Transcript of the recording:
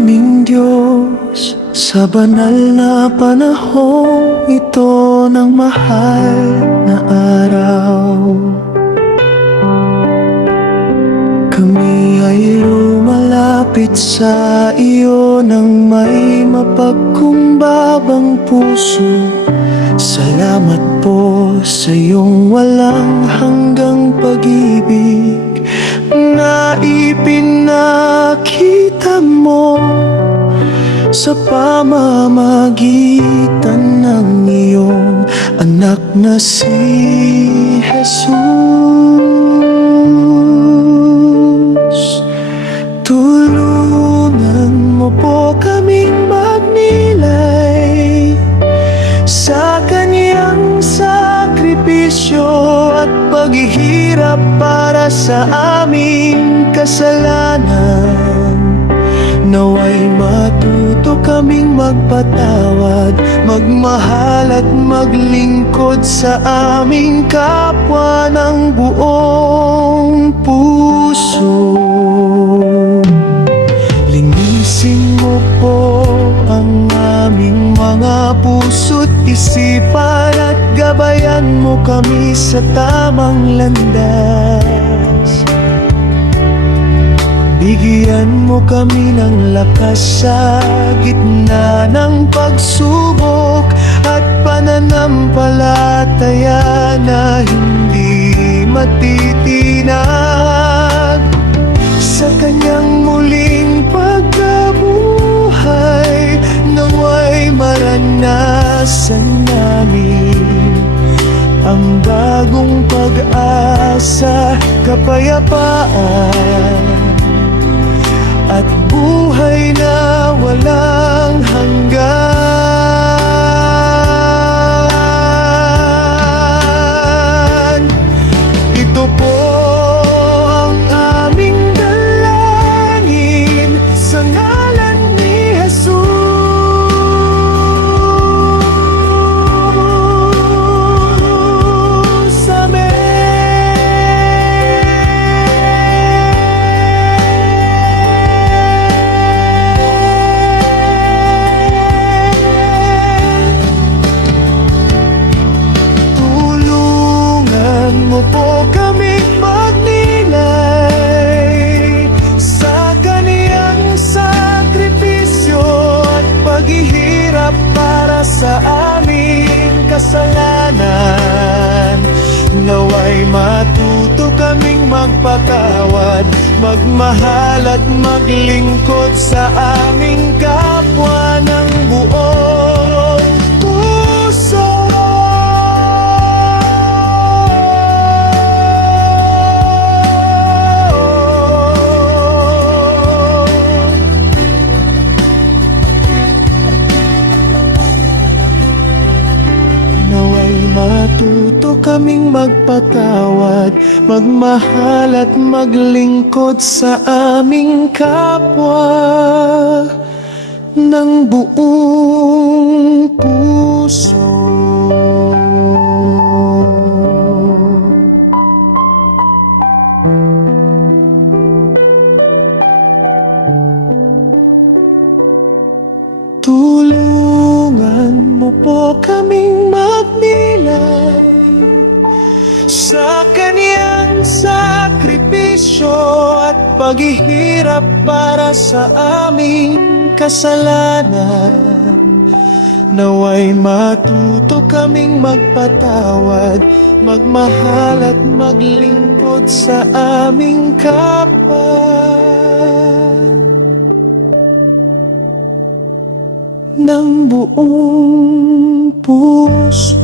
aming Diyos, sa banal na panahong ito ng mahal na araw. Kami ay lumalapit sa iyo ng may mapagkumbabang puso. Salamat po sa iyong walang hanggang pag-ibig na ipinakita mo sa pamamagitan ng iyong anak na si Jesus. Tulungan mo po kaming magnilay sa kanyang sakripisyo at paghihirap para sa aming kasalanan. Naway matuto kaming magpatawad, magmahal at maglingkod sa aming kapwa ng buong puso. Linisin mo po ang aming mga puso't isipan at gabayan mo kami sa tamang landas. Bigyan mo kami ng lakas sa gitna ng pagsubok at pananampalataya na hindi matitinag. Sa kanyang muling pagkabuhay, naway maranasan namin ang bagong pag-asa, kapayapaan at buhay na walang hanggan. Ito po ang aming dalangin sa ngalan ni Jesus. Mo po kaming magnilay sa kaniyang sakripisyo at paghihirap para sa aming kasalanan. Naway matuto kaming magpatawad, magmahal at maglingkod sa aming kapwa ng buong puso. Matuto kaming magpatawad, magmahal at maglingkod sa aming kapwa ng buong puso. Tulungan mo po kaming magnilay sa kaniyang sakripisyo at paghihirap para sa aming kasalanan. Naway matuto kaming magpatawad, magmahal at maglingkod sa aming kapwa ng buong puso.